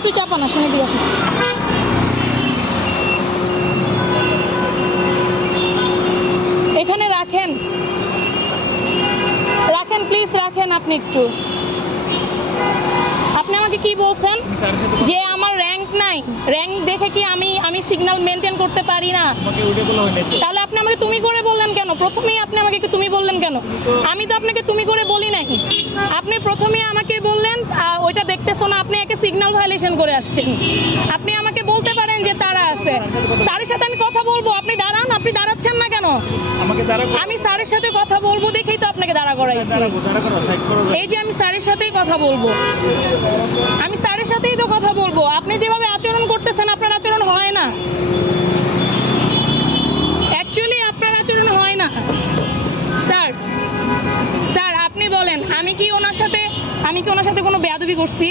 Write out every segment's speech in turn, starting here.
একটু চাপান, আসেন এদিকে আসেন। এখানে রাখেন, রাখেন প্লিজ, রাখেন। আপনি একটু, আপনি আমাকে কি বলছেন যে আমার র্যাঙ্ক নাই, র্যাঙ্ক দেখে কি আমি সিগন্যাল মেনটেন করতে পারি না? তাহলে আপনি আমাকে তুমি করে বললেন কেন? প্রথমেই আপনি আমাকে তুমি বললেন কেন? আমি তো আপনাকে তুমি করে বলি নাই। আপনি প্রথমেই আমাকে বললেন ওইটা দেখতেছো না, আপনি একে সিগন্যাল ভায়োলেশন করে আসছেন। আপনি আমাকে বলতে পারেন যে তারা আছে, স্যারের সাথে আমি কথা বলবো, আপনি দাঁড়ান। আপনি দাঁড়াচ্ছেন না কেন? আমি স্যারের সাথে কথা বলবো দেখেই তো আপনাকে দাঁড়া করাইছি। এই যে আমি স্যারের সাথেই কথা বলবো, আমি স্যারের সাথেই তো কথা বলবো। আপনি যেভাবে আচরণ করতেছেন, আপনার আচরণ হয় না, অ্যাকচুয়ালি আপনার আচরণ হয় না। স্যার, স্যার আপনি বলেন, আমি কি ওনার সাথে কোনো বেয়াদবি করছি?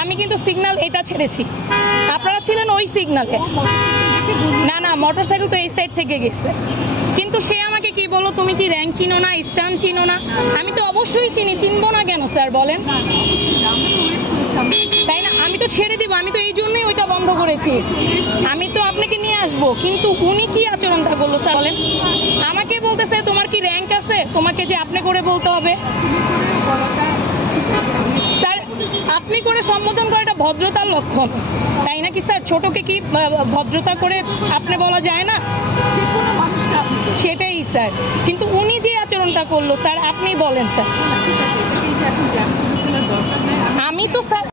আমি কিন্তু সিগন্যাল এটা ছেড়েছি, আপনারা ছিলেন ওই সিগন্যালে। না না, মোটরসাইকেল তো এই সাইড থেকে গেছে, কিন্তু সে আমাকে কি বললো, তুমি কি র্যাঙ্ক চিনো না, স্টান চিনো না? আমি তো অবশ্যই চিনি, চিনবো না কেন স্যার বলেন? তাই না? আমি তো ছেড়ে দিব, আমি তো এই জন্যই ওইটা বন্ধ করেছি। আমি তো আপনাকে নিয়ে আসবো, কিন্তু উনি কি আচরণটা করলো স্যার বলেন? আমাকে বলতেছে তোমার কি র্যাঙ্ক আছে, তোমাকে যে আপনি করে বলতে হবে। স্যার আপনি করে সম্বোধন করাটা ভদ্রতার লক্ষণ, তাই নাকি স্যার? ছোটকে কি ভদ্রতা করে আপনি বলা যায় না? সেটাই স্যার, কিন্তু উনি যে আচরণটা করলো স্যার, আপনি বলেন স্যার। আমি তো স্যার